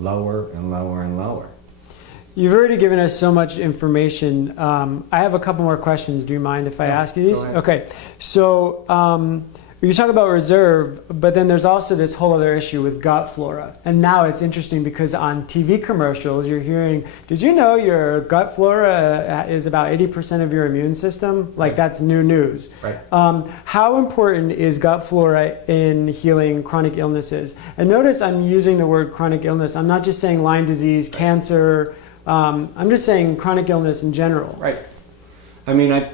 lower and lower and lower. You've already given us so much information. I have a couple more questions. Do you mind if I ask you these? Go ahead. Okay. So you talk about reserve, but then there's also this whole other issue with gut flora. And now it's interesting because on TV commercials, you're hearing, did you know your gut flora is about 80% of your immune system? Like, that's new news. Right. How important is gut flora in healing chronic illnesses? And notice I'm using the word chronic illness. I'm not just saying Lyme disease, cancer. I'm just saying chronic illness in general. Right. I mean,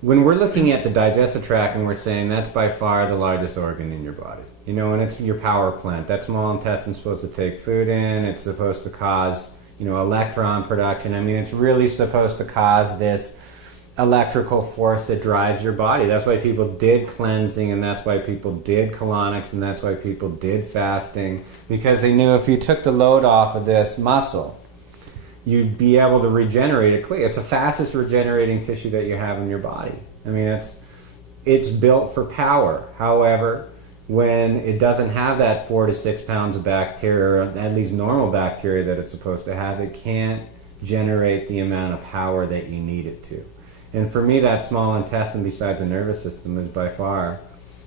when we're looking at the digestive tract and we're saying that's by far the largest organ in your body, you know, and it's your power plant. That small intestine's supposed to take food in. It's supposed to cause, you know, electron production. I mean, it's really supposed to cause this electrical force that drives your body. That's why people did cleansing, and that's why people did colonics, and that's why people did fasting, because they knew if you took the load off of this muscle, you'd be able to regenerate it quick. It's the fastest regenerating tissue that you have in your body. I mean, it's built for power. However, when it doesn't have that 4 to 6 pounds of bacteria, or at least normal bacteria that it's supposed to have, it can't generate the amount of power that you need it to. And for me, that small intestine, besides the nervous system, is by far,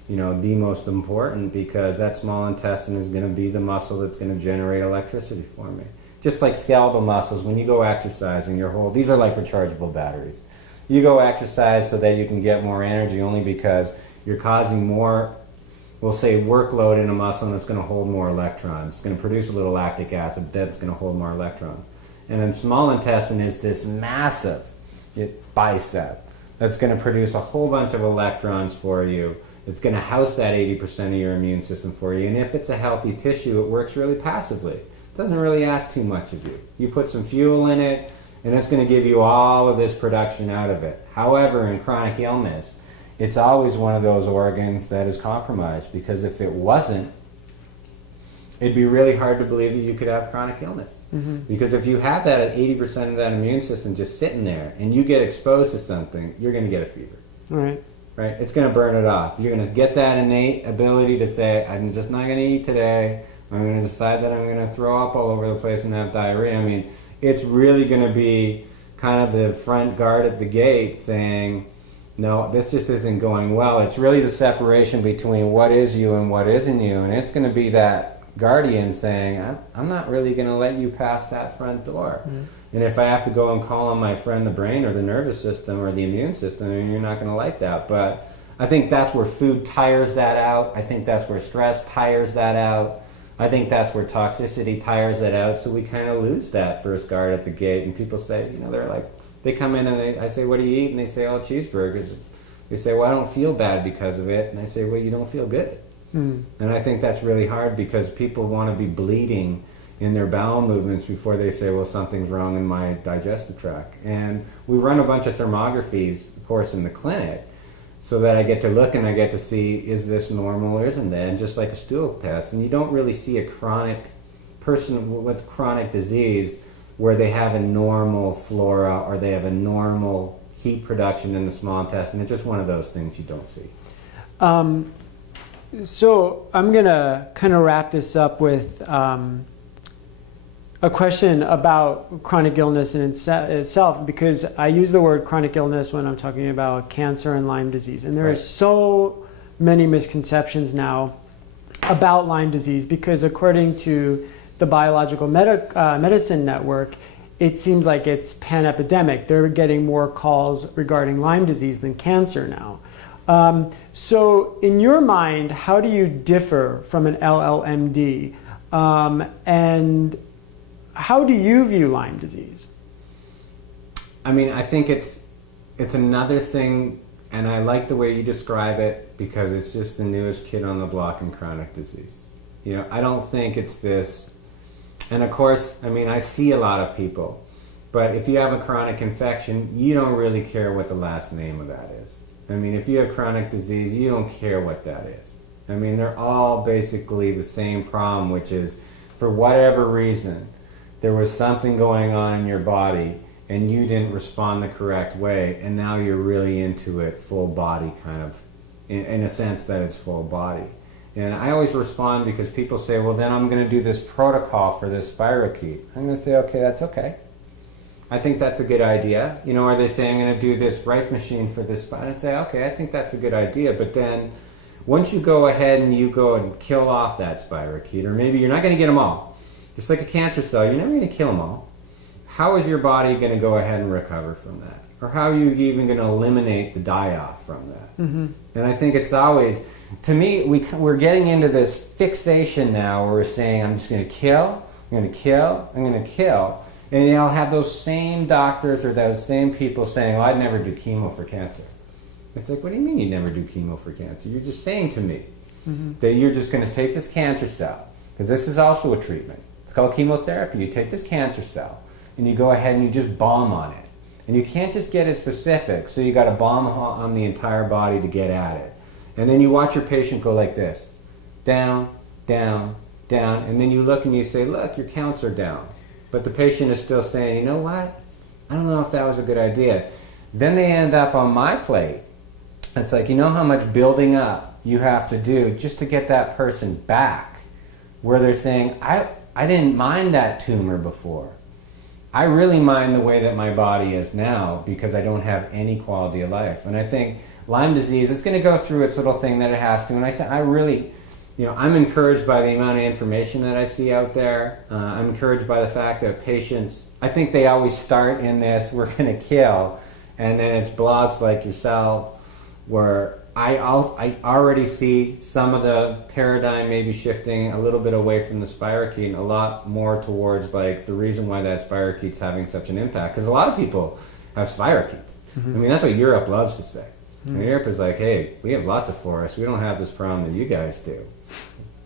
you know, the most important, because that small intestine is going to be the muscle that's going to generate electricity for me. Just like skeletal muscles, when you go exercising, these are like rechargeable batteries. You go exercise so that you can get more energy, only because you're causing more, we'll say, workload in a muscle, and it's going to hold more electrons. It's going to produce a little lactic acid, but that's going to hold more electrons. And then small intestine is this massive bicep that's going to produce a whole bunch of electrons for you. It's going to house that 80% of your immune system for you. And if it's a healthy tissue, it works really passively. It doesn't really ask too much of you. You put some fuel in it, and it's going to give you all of this production out of it. However, in chronic illness, it's always one of those organs that is compromised, because if it wasn't, it'd be really hard to believe that you could have chronic illness. Mm-hmm. Because if you have that at 80% of that immune system just sitting there, and you get exposed to something, you're going to get a fever. Right. Right? It's going to burn it off. You're going to get that innate ability to say, I'm just not going to eat today. I'm going to decide that I'm going to throw up all over the place and have diarrhea. I mean, it's really going to be kind of the front guard at the gate saying, no, this just isn't going well. It's really the separation between what is you and what isn't you. And it's going to be that guardian saying, I'm not really going to let you pass that front door. Mm-hmm. And if I have to go and call on my friend the brain or the nervous system or the immune system, then you're not going to like that. But I think that's where food tires that out. I think that's where stress tires that out. I think that's where toxicity tires that out. So we kind of lose that first guard at the gate. And people say, you know, they're like, they come in and I say, what do you eat? And they say, oh, cheeseburgers. They say, well, I don't feel bad because of it. And I say, well, you don't feel good. Mm. And I think that's really hard, because people want to be bleeding in their bowel movements before they say, well, something's wrong in my digestive tract. And we run a bunch of thermographies, of course, in the clinic, so that I get to look and I get to see, is this normal or isn't that? And just like a stool test. And you don't really see a chronic person with chronic disease where they have a normal flora or they have a normal heat production in the small intestine. It's just one of those things you don't see. So I'm going to kind of wrap this up with a question about chronic illness in itself, because I use the word chronic illness when I'm talking about cancer and Lyme disease. And there are so many misconceptions now about Lyme disease, because according to the Biological Medicine Network, it seems like it's pan-epidemic. They're getting more calls regarding Lyme disease than cancer now. So in your mind, how do you differ from an LLMD? And how do you view Lyme disease? I mean, I think it's another thing, and I like the way you describe it, because it's just the newest kid on the block in chronic disease. You know, I don't think it's this, and of course, I mean, I see a lot of people, but if you have a chronic infection, you don't really care what the last name of that is. I mean, if you have chronic disease, you don't care what that is. I mean, they're all basically the same problem, which is, for whatever reason, there was something going on in your body and you didn't respond the correct way, and now you're really into it full body, kind of, in a sense that it's full body. And I always respond because people say, well, then I'm going to do this protocol for this spirochete. I'm going to say, okay, that's okay. I think that's a good idea. You know, are they saying I'm going to do this Rife machine for this spine? I'd say, okay, I think that's a good idea. But then once you go ahead and you go and kill off that spirochete, or maybe you're not going to get them all, just like a cancer cell, you're never going to kill them all. How is your body going to go ahead and recover from that? Or how are you even going to eliminate the die-off from that? Mm-hmm. And I think it's always, to me, we're getting into this fixation now where we're saying, I'm just going to kill, I'm going to kill, I'm going to kill. And you'll have those same doctors or those same people saying, well, I'd never do chemo for cancer. It's like, what do you mean you'd never do chemo for cancer? You're just saying to me that you're just going to take this cancer cell, because this is also a treatment. It's called chemotherapy. You take this cancer cell and you go ahead and you just bomb on it. And you can't just get it specific, so you got to bomb on the entire body to get at it. And then you watch your patient go like this, down, down, down, and then you look and you say, look, your counts are down. But the patient is still saying, you know what? I don't know if that was a good idea. Then they end up on my plate. It's like, you know how much building up you have to do just to get that person back, where they're saying, I didn't mind that tumor before. I really mind the way that my body is now because I don't have any quality of life. And I think Lyme disease, it's going to go through its little thing that it has to. And I really, you know, I'm encouraged by the amount of information that I see out there. I'm encouraged by the fact that patients, I think they always start in this, we're going to kill. And then it's blogs like yourself where I already see some of the paradigm maybe shifting a little bit away from the spirochete and a lot more towards like the reason why that spirochete's having such an impact. Because a lot of people have spirochetes. Mm-hmm. I mean, that's what Europe loves to say. Mm-hmm. And Europe is like, hey, we have lots of forests. We don't have this problem that you guys do.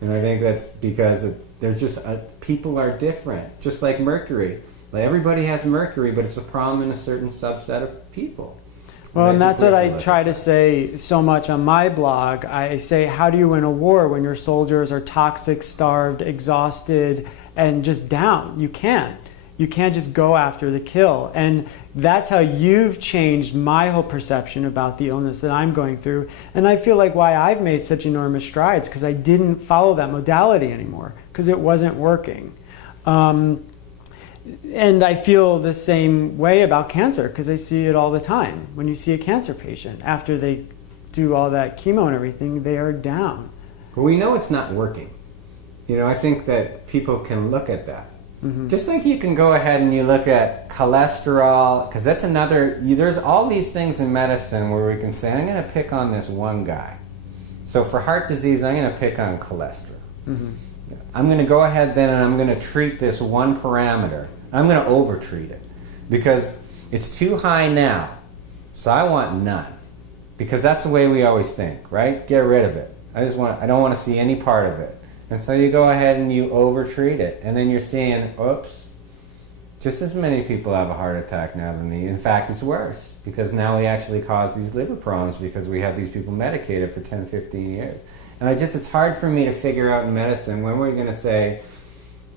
And I think that's because there's just people are different. Just like mercury. Like everybody has mercury, but it's a problem in a certain subset of people. Well, and that's what I try to say so much on my blog. I say, how do you win a war when your soldiers are toxic, starved, exhausted, and just down? You can't. You can't just go after the kill. And that's how you've changed my whole perception about the illness that I'm going through. And I feel like why I've made such enormous strides, because I didn't follow that modality anymore, because it wasn't working. And I feel the same way about cancer, because I see it all the time. When you see a cancer patient, after they do all that chemo and everything, they are down. Well, we know it's not working. You know, I think that people can look at that. Mm-hmm. Just like you can go ahead and you look at cholesterol, because that's another, there's all these things in medicine where we can say, I'm going to pick on this one guy. So for heart disease, I'm going to pick on cholesterol. Mm-hmm. I'm going to go ahead then and I'm going to treat this one parameter. I'm going to over-treat it because it's too high now, so I want none. Because that's the way we always think, right? Get rid of it. I don't want to see any part of it. And so you go ahead and you over-treat it. And then you're seeing, oops, just as many people have a heart attack now than me. In fact, it's worse because now we actually cause these liver problems because we have these people medicated for 10, 15 years. And it's hard for me to figure out in medicine when we're going to say,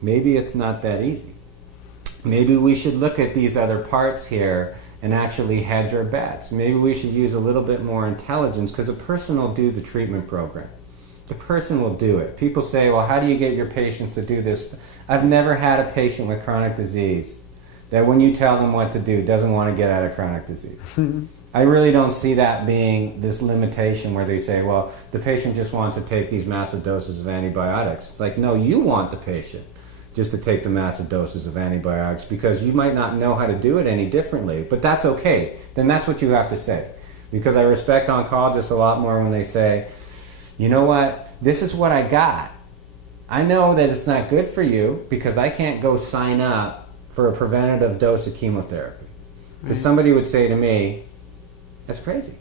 maybe it's not that easy. Maybe we should look at these other parts here and actually hedge our bets. Maybe we should use a little bit more intelligence because a person will do the treatment program. The person will do it. People say, well, how do you get your patients to do this? I've never had a patient with chronic disease that when you tell them what to do doesn't want to get out of chronic disease. I really don't see that being this limitation where they say, well, the patient just wants to take these massive doses of antibiotics. Like, no, you want the patient just to take the massive doses of antibiotics because you might not know how to do it any differently. But that's okay. Then that's what you have to say. Because I respect oncologists a lot more when they say, you know what, this is what I got. I know that it's not good for you because I can't go sign up for a preventative dose of chemotherapy. Because somebody would say to me, that's crazy.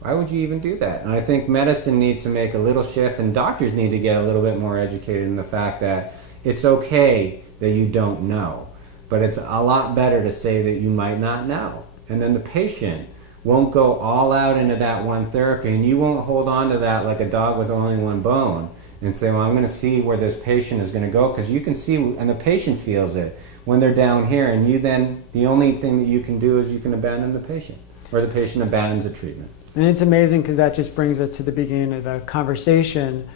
Why would you even do that? And I think medicine needs to make a little shift and doctors need to get a little bit more educated in the fact that it's okay that you don't know, but it's a lot better to say that you might not know. And then the patient won't go all out into that one therapy, and you won't hold on to that like a dog with only one bone and say, well, I'm going to see where this patient is going to go, because you can see, and the patient feels it when they're down here, and you then, the only thing that you can do is you can abandon the patient, or the patient abandons the treatment. And it's amazing because that just brings us to the beginning of the conversation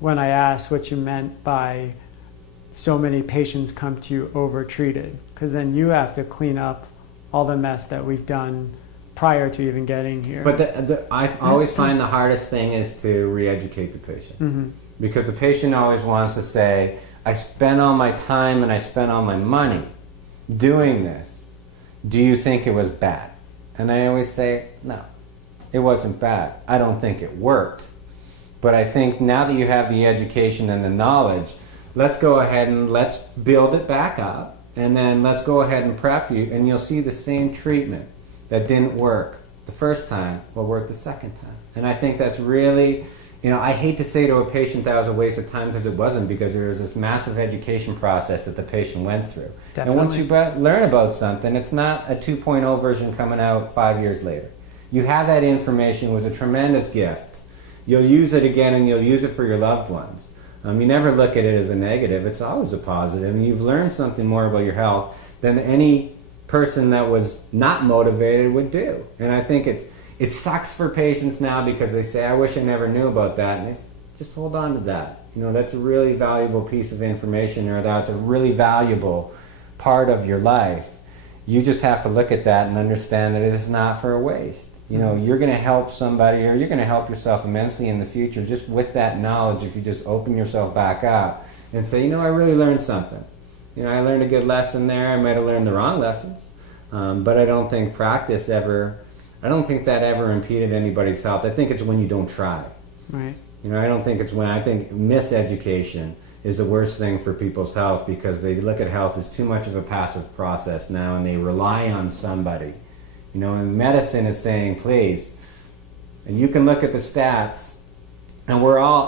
when I asked what you meant by so many patients come to you over-treated, because then you have to clean up all the mess that we've done prior to even getting here. But I always find the hardest thing is to re-educate the patient. Mm-hmm. Because the patient always wants to say, I spent all my time and I spent all my money doing this. Do you think it was bad? And I always say, no, it wasn't bad. I don't think it worked. But I think now that you have the education and the knowledge, let's go ahead and let's build it back up. And then let's go ahead and prep you, and you'll see the same treatment that didn't work the first time will work the second time. And I think that's really, I hate to say to a patient that was a waste of time, because it wasn't, because there was this massive education process that the patient went through. Definitely. And once you learn about something, it's not a 2.0 version coming out 5 years later. You have that information. It was a tremendous gift. You'll use it again, and you'll use it for your loved ones. You never look at it as a negative. It's always a positive. And you've learned something more about your health than any person that was not motivated would do. And I think it sucks for patients now, because they say, I wish I never knew about that. And just hold on to that. That's a really valuable piece of information, or that's a really valuable part of your life. You just have to look at that and understand that it is not for a waste. You're going to help somebody, or you're going to help yourself immensely in the future just with that knowledge, if you just open yourself back up and say, I really learned something. I learned a good lesson there. I might have learned the wrong lessons, but I don't think I don't think that ever impeded anybody's health. I think it's when you don't try. Right. I think miseducation is the worst thing for people's health, because they look at health as too much of a passive process now, and they rely on somebody. And medicine is saying, please, and you can look at the stats, and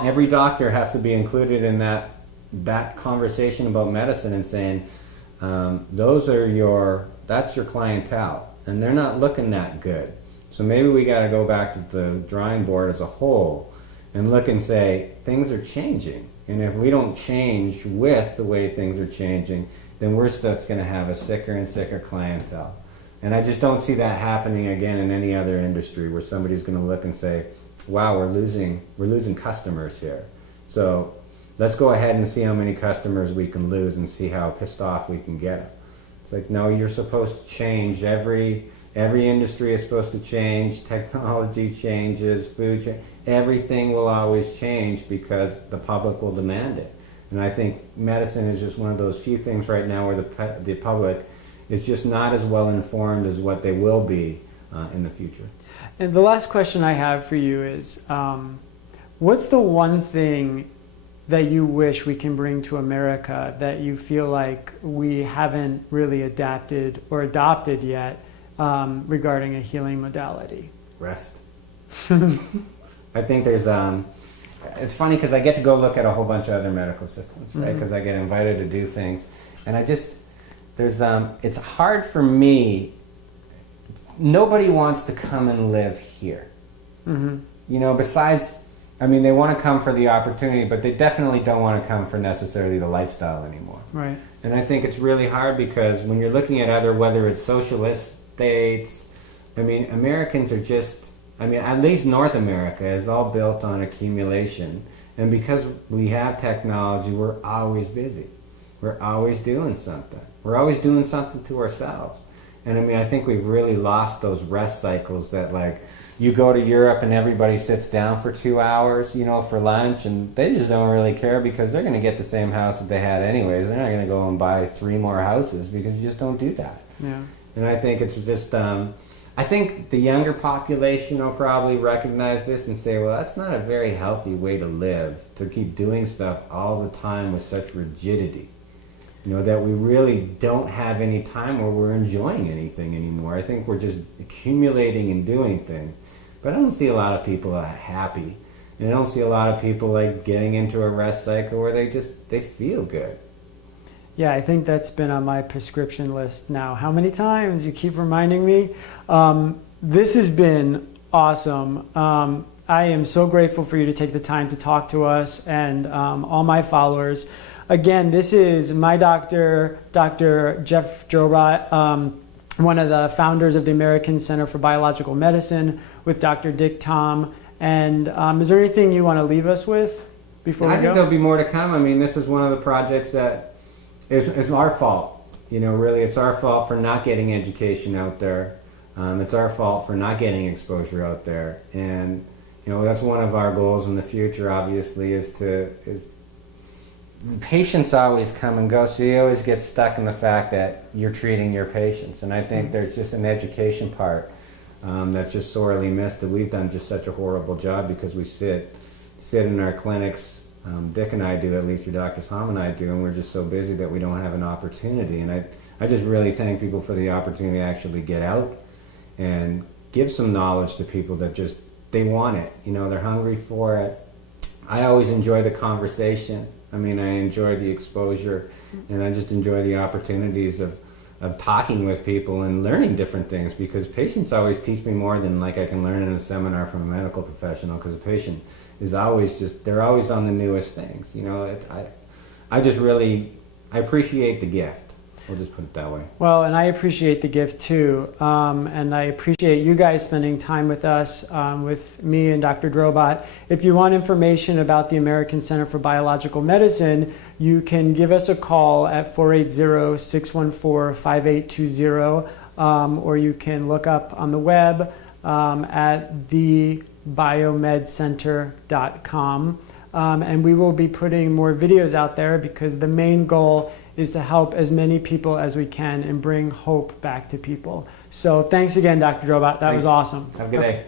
every doctor has to be included in that conversation about medicine, and saying, that's your clientele, and they're not looking that good. So maybe we got to go back to the drawing board as a whole and look and say, things are changing. And if we don't change with the way things are changing, then we're just going to have a sicker and sicker clientele. And I just don't see that happening again in any other industry, where somebody's going to look and say, wow, we're losing customers here. So let's go ahead and see how many customers we can lose, and see how pissed off we can get. It's like, no, you're supposed to change. Every industry is supposed to change. Technology changes, food changes. Everything will always change, because the public will demand it. And I think medicine is just one of those few things right now where the public is just not as well informed as what they will be in the future. And the last question I have for you is, what's the one thing that you wish we can bring to America that you feel like we haven't really adapted or adopted yet, regarding a healing modality? Rest. I think there's, it's funny because I get to go look at a whole bunch of other medical systems, right? Because I get invited to do things. And it's hard for me. Nobody wants to come and live here. Besides, they want to come for the opportunity, but they definitely don't want to come for necessarily the lifestyle anymore. Right. And I think it's really hard, because when you're looking at whether it's socialist states, Americans are just, at least North America is all built on accumulation. And because we have technology, we're always busy. We're always doing something. We're always doing something to ourselves. And I think we've really lost those rest cycles that, like, you go to Europe and everybody sits down for 2 hours, for lunch, and they just don't really care, because they're going to get the same house that they had anyways. They're not going to go and buy 3 more houses, because you just don't do that. Yeah. And I think it's just, I think the younger population will probably recognize this and say, well, that's not a very healthy way to live, to keep doing stuff all the time with such rigidity. That we really don't have any time where we're enjoying anything anymore. I think we're just accumulating and doing things. But I don't see a lot of people happy. And I don't see a lot of people like getting into a rest cycle where they feel good. Yeah, I think that's been on my prescription list now. How many times? You keep reminding me. This has been awesome. I am so grateful for you to take the time to talk to us and all my followers. Again, this is my doctor, Dr. Jeff Jobrot, one of the founders of the American Center for Biological Medicine, with Dr. Dick Tom. And is there anything you want to leave us with? before I we think go? there'll be more to come. I mean, this is one of the projects that it's our fault. Really, it's our fault for not getting education out there. It's our fault for not getting exposure out there. And, that's one of our goals in the future, obviously, is patients always come and go, so you always get stuck in the fact that you're treating your patients. And I think there's just an education part that's just sorely missed, that we've done just such a horrible job because we sit in our clinics. Dick and I do, at least, or Dr. Sam and I do, and we're just so busy that we don't have an opportunity. And I just really thank people for the opportunity to actually get out and give some knowledge to people that just, they want it. They're hungry for it. I always enjoy the conversation. I enjoy the exposure, and I just enjoy the opportunities of talking with people and learning different things, because patients always teach me more than I can learn in a seminar from a medical professional, because a patient is always they're always on the newest things. I appreciate the gift. We'll just put it that way. Well, and I appreciate the gift too. And I appreciate you guys spending time with us, with me and Dr. Drobot. If you want information about the American Center for Biological Medicine, you can give us a call at 480-614-5820, or you can look up on the web at thebiomedcenter.com. And we will be putting more videos out there, because the main goal is to help as many people as we can and bring hope back to people. So thanks again, Dr. Drobot. That was awesome. Have a good day.